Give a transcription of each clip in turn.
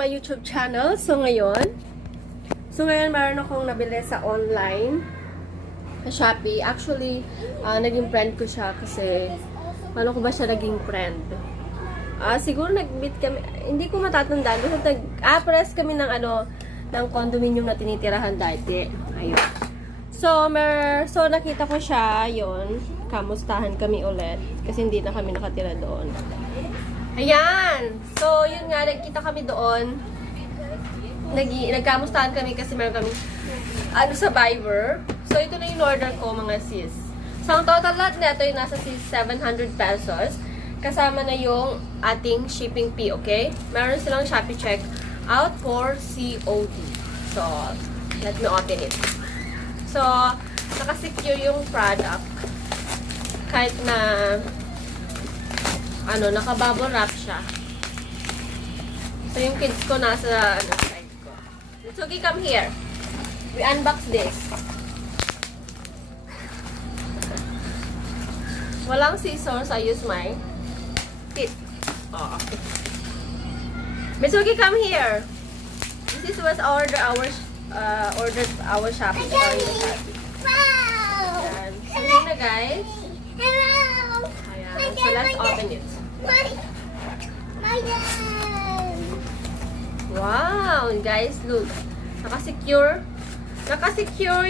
my YouTube channel. So ngayon meron akong nabili sa online sa Shopee. Actually, naging friend ko siya kasi paano ko ba siya naging friend? Siguro nag-meet kami, hindi ko matatandaan. Basta pares kami ng condominium na tinitirahan dati. Ayun. So nakita ko siya, yon. Kamustahan kami ulit kasi hindi na kami nakatira doon. Ayan! So, yun nga, nagkita kami doon. Nagkamustahan kami kasi meron kami sa Viber. So, ito na yung order ko, mga sis. So, ang total lahat nito ay nasa 700 pesos. Kasama na yung ating shipping fee, okay? Meron silang Shopee check out for COD. So, let me open it. So, nakasecure yung product. Kahit na naka-bubble wrap siya. So, yung kids ko nasa, side ko. Mitsuki, come here. We unbox this. Walang scissors, I use my teeth. Oh, okay. Mitsuki, come here. This is what ordered our shopping. Wow! Ayan. So, yun na, guys. Hello! Ayan. So, let's open it. My dad! Wow! Guys, look. Nakasecure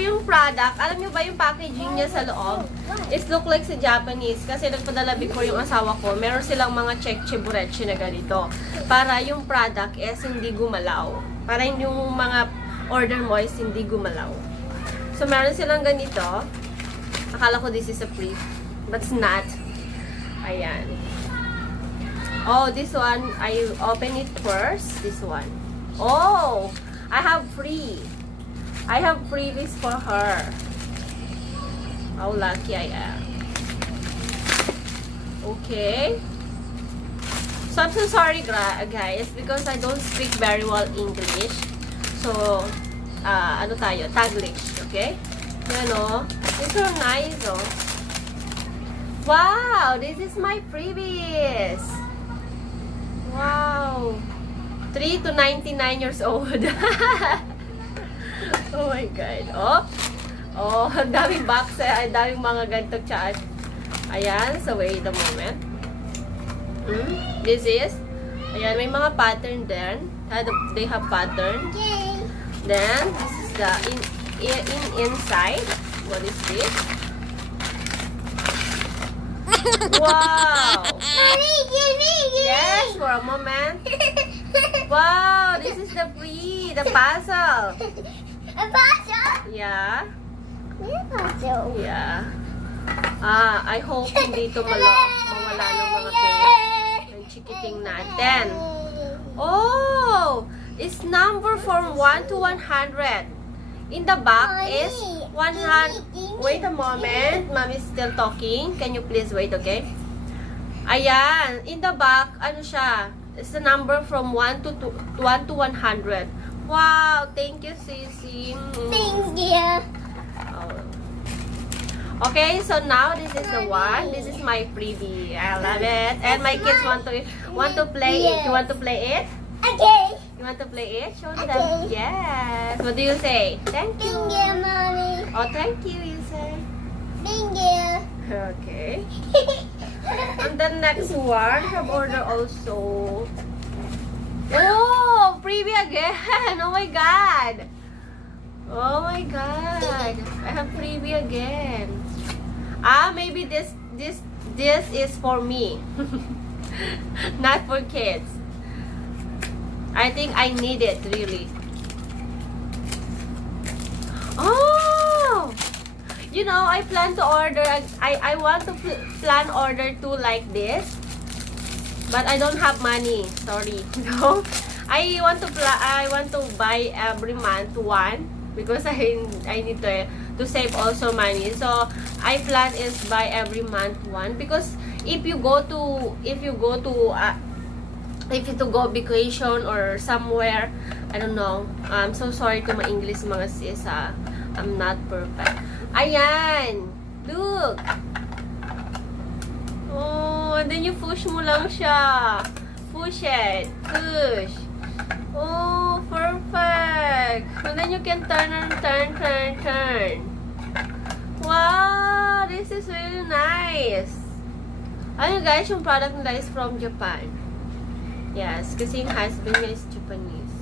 yung product. Alam nyo ba yung packaging niya sa loob? It look like sa Japanese. Kasi nagpadala before yung asawa ko. Meron silang mga check-chiburechi na ganito. Para yung product is hindi gumalaw. Para yung mga order mo is hindi gumalaw. So, meron silang ganito. Akala ko this is a free. But it's not. Ayan. Oh, this one, I open it first. This one. Oh, I have freebies for her. How lucky I am. Okay. So, I'm so sorry, guys, because I don't speak very well English. So, Taglish, okay? Yan, oh. These are nice, oh. Wow, this is my freebies. Wow. 3 to 99 years old. Oh my God. Oh, ang daming box. Ang daming mga ganito chat. Ayan. So, wait a moment. This is, ayan, may mga pattern there. They have pattern. Then, this is the inside. What is this? Wow! Yes, for a moment. Wow, this is the puzzle. A puzzle? Yeah. A puzzle. Yeah. I hope hindi ito mawala ng mga ng chikiting natin. Oh! It's number from 1 to 100. In the back is 100. Wait a moment. Mommy's still talking. Can you please wait, okay? Ayan. In the back, siya? It's the number from 1 to 100. Wow. Thank you, Sissy. Thank you. Okay, so now this is the one. This is my freebie. I love it. And my kids want to play it. You want to play it? Okay. You want to play it? Show them. Okay. Yes. What do you say? Thank you. Thank you, Mommy. Oh, thank you, you say. Thank you. Okay. And the next one, have order also. Oh, freebie again. Oh my God. Oh my God. I have freebie again. Maybe this is for me. Not for kids. I think I need it, really. Oh! You know, I plan to order, I want to plan order 2 like this. But I don't have money. Sorry. No? I want to buy every month 1. Because I need to save also money. So, I plan is buy every month 1. Because if you go vacation or somewhere, I don't know. I'm so sorry to my English mga sis. I'm not perfect. Ayan! Look! Oh, and then you push mo lang siya. Push it. Push. Oh, perfect. And then you can turn and turn. Wow, this is really nice. Ayun guys, yung product nila is from Japan. Yes, kasi yung husband niya is Japanese.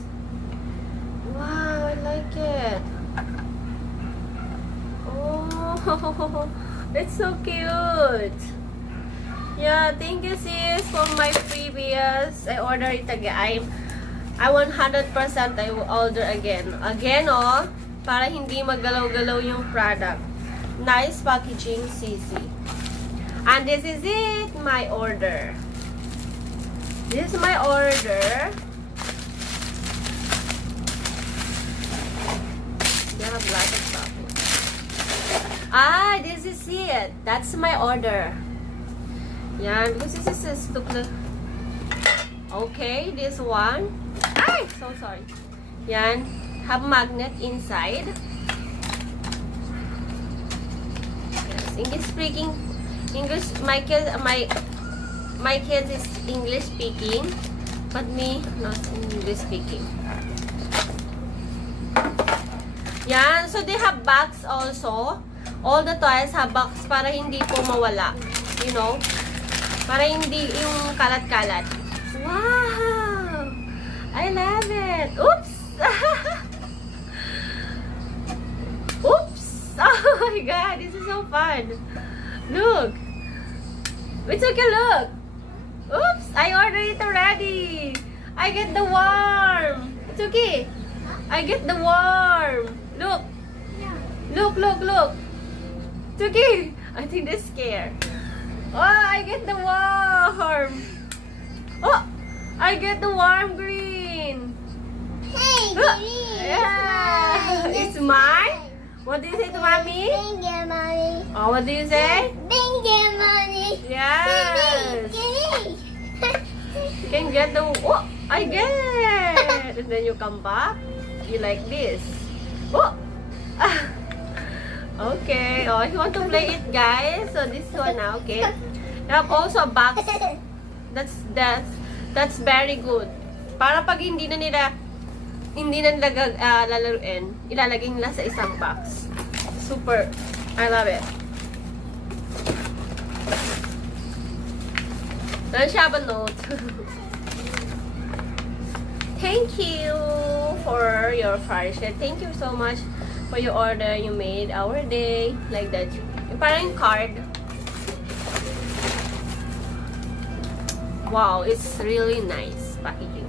Wow, I like it. Oh, it's so cute. Yeah, thank you sis for my previous. I order it again. I 100% I will order again. Again, oh, para hindi magalaw-galaw yung product. Nice packaging, CC. And this is it, my order. This is my order. They have lots of stuff. Ah, this is it. That's my order. Yan, because this is look like. Okay, this one. Ay, so sorry. Yan, have magnet inside. Yes, English speaking. English. My kids is English speaking, but me not English speaking. Yan, so they have bags also. All the toys have bags para hindi po mawala. You know? Para hindi yung kalat-kalat. Wow! I love it! Oops! Oops! Oh my god, this is so fun! Look! It's okay, look! Oops! I ordered it already! I get the worm! It's okay! I get the worm! Look! Look! It's okay! I think they're scared. Oh, I get the worm! Oh! I get the worm green! Hey, Oh, Gary, yeah! It's mine? What do you say to mommy? Bingo, mommy. Oh, what do you say? Bingo, mommy. Yes! You can get the... Oh! I get! And then you come back. You like this. Oh! Okay. Oh, if you want to play it, guys, so this one now, okay? You have also a box. That's very good. Para pag hindi na nila lalaruin, ilalagay nila sa isang box. Super. I love it. Then siya have a note. Thank you for your parcel. Thank you so much for your order. You made our day. Like that. Yung parang card. Wow, it's really nice packaging.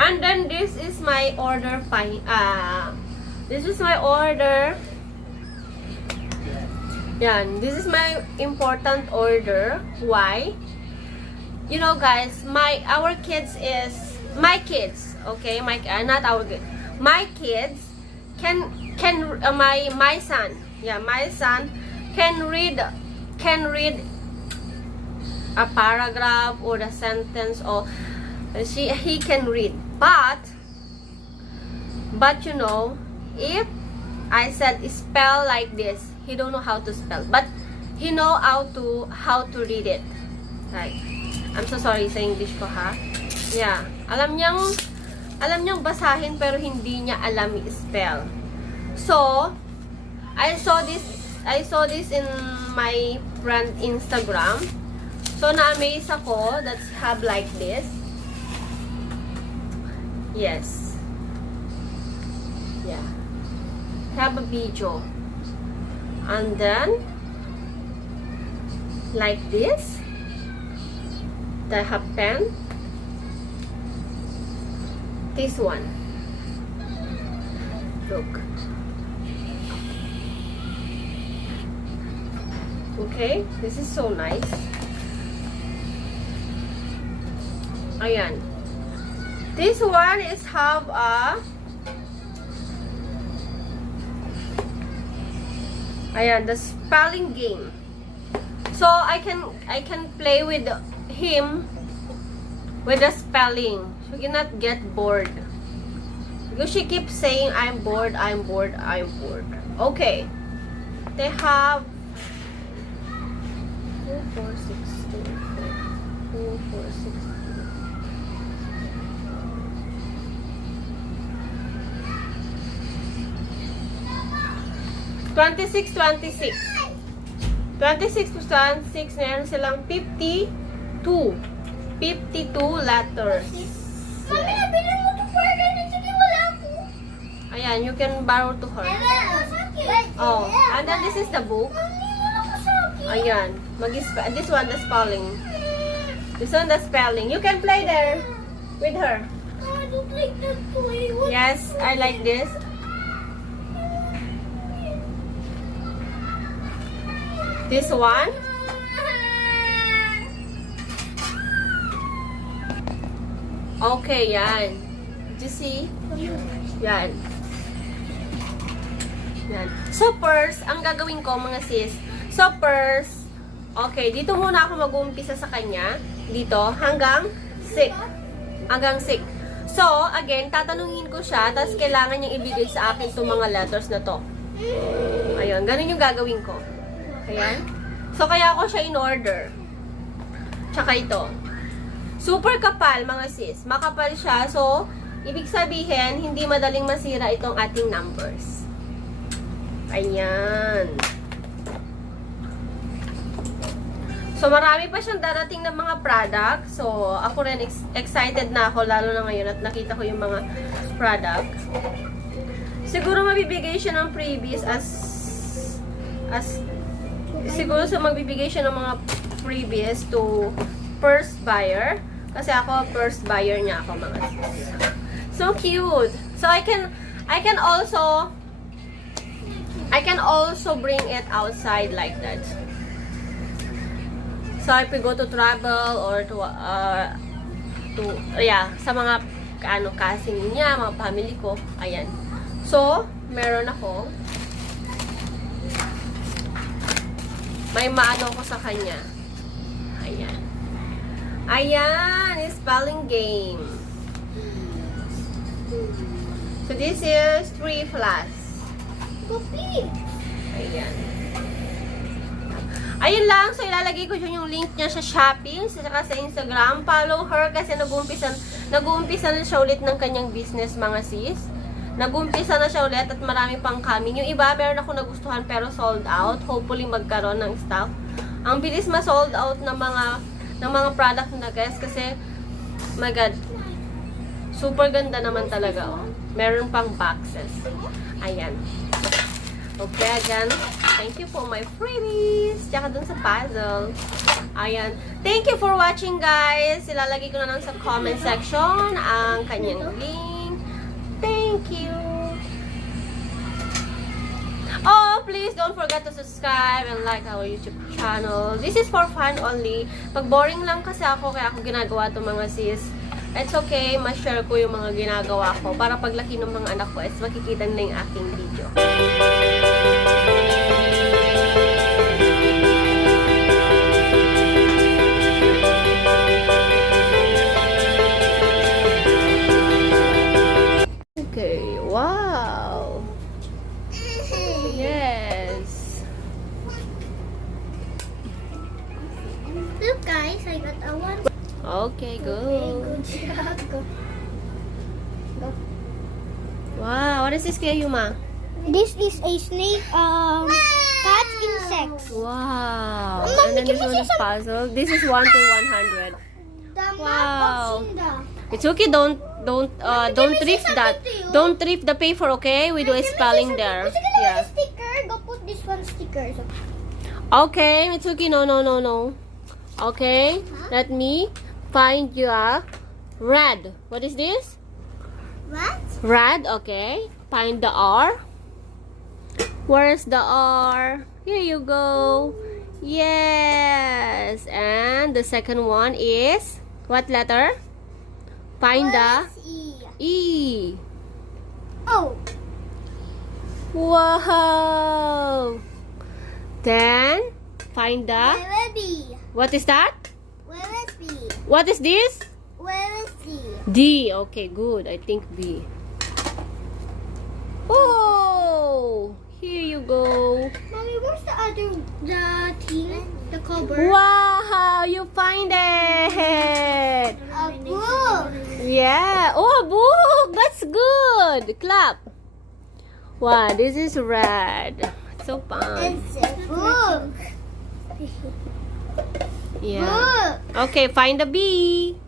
And then this is my order. This is my order. Yan, this is my important order. Why? You know, guys, our kids is my kids. Okay, not our kids. My kids my son. Yeah, my son can read a paragraph or a sentence, or he can read, but you know, if I said spell like this, he don't know how to spell, but he know how to read it. Right? I'm so sorry sa English ko, ha. Yeah, alam niyang basahin pero hindi niya alam i-spell. So I saw this in my friend Instagram. So, na-amaze ako that have like this. Yes. Yeah. Have a video. And then, like this. They have pen. This one. Look. Okay. This is so nice. Ayan. This one is have a the spelling game. So I can play with him with the spelling. So he cannot get bored. Because she keeps saying I'm bored. Okay. They have 2, 4, 6, 2, 4, 2, 4, 6, 2. 26, 26. 26 to 26, meron silang 52. 52 letters. Mami, nabili mo to for her. Sige, wala ako. Ayan, you can borrow to her. Oh, and then this is the book. Mami, wala ko sa akin. Ayan, this one, the spelling. This one, the spelling. You can play there with her. I don't like that toy. What? Yes, I like this. This one. Okay, yan. Did you see? Yan. Yan. So, first, ang gagawin ko, mga sis, so, first, okay, dito muna ako mag-uumpisa sa kanya. Dito, hanggang 6. Hanggang 6. So, again, tatanungin ko siya, tapos kailangan niyang ibigay sa akin itong mga letters na to. Ayun, ganun yung gagawin ko. Ayan. So, kaya ako siya in order. Tsaka ito. Super kapal, mga sis. Makapal siya. So, ibig sabihin, hindi madaling masira itong ating numbers. Ayan. So, marami pa siyang darating ng mga product. So, ako rin excited na ako, lalo na ngayon at nakita ko yung mga product. Siguro mabibigay siya ng freebies siguro magbibigay siya ng mga freebies to first buyer. Kasi ako, first buyer niya ako, mga sis. So cute. So I can also bring it outside like that. So if we go to travel or to sa mga casing niya, mga family ko, ayan. So, meron ako. May maano ko sa kanya. Ayan. Ayan, spelling game. So, this is 3 plus. Puppy. Ayan. Ayun lang. So, ilalagay ko dyan yung link niya sa Shopee, saka sa Instagram. Follow her kasi nag-uumpisa na siya ulit ng kanyang business, mga sis. Nag-uumpisa na siya ulit at marami pang coming. Yung iba, meron ako nagustuhan pero sold out. Hopefully, magkaroon ng stock. Ang bilis ma-sold out ng mga product na guys kasi, my God, super ganda naman talaga. Oh. Meron pang boxes. Ayan. Okay, again, thank you for my freebies. Tsaka dun sa puzzle. Ayan. Thank you for watching, guys. Ilalagay ko na lang sa comment section ang kanyang link. Thank you. Oh, please don't forget to subscribe and like our YouTube channel. This is for fun only. Pag boring lang kasi ako, kaya ako ginagawa itong mga sis. It's okay, ma-share ko yung mga ginagawa ko para paglaki ng mga anak ko, is makikita nila yung aking video. Okay, wow! Yes! Look, guys, I got a one. Okay, good. Good job. Go. Wow, what is this, Yuma? This is a snake, cat insects. Wow! Mom, And then can this you one see is some- puzzle. This is 1 to 100. The Wow. map of Sinda. It's okay, don't trip that. something to you? Don't trip the paper, okay? We do a spelling there. Yeah. Yeah. Sticker. Go put this one sticker. Okay, Mitsuki, no. Okay, let me find you a red. What is this? What? Red, okay. Find the R. Where's the R? Here you go. Yes. And the second one is what letter? Find the E. E. Oh. Wow. Then find the Where will be? what is that? Where will be? What is this? Where will be? D. Okay, good. I think B. Oh, here you go. Mommy, where's the thing? The cover? Wow, you find it. A book. Yeah. Oh, a book. That's good. Clap. Wow, this is red. so fun. It's a book. Yeah. Okay, find the bee.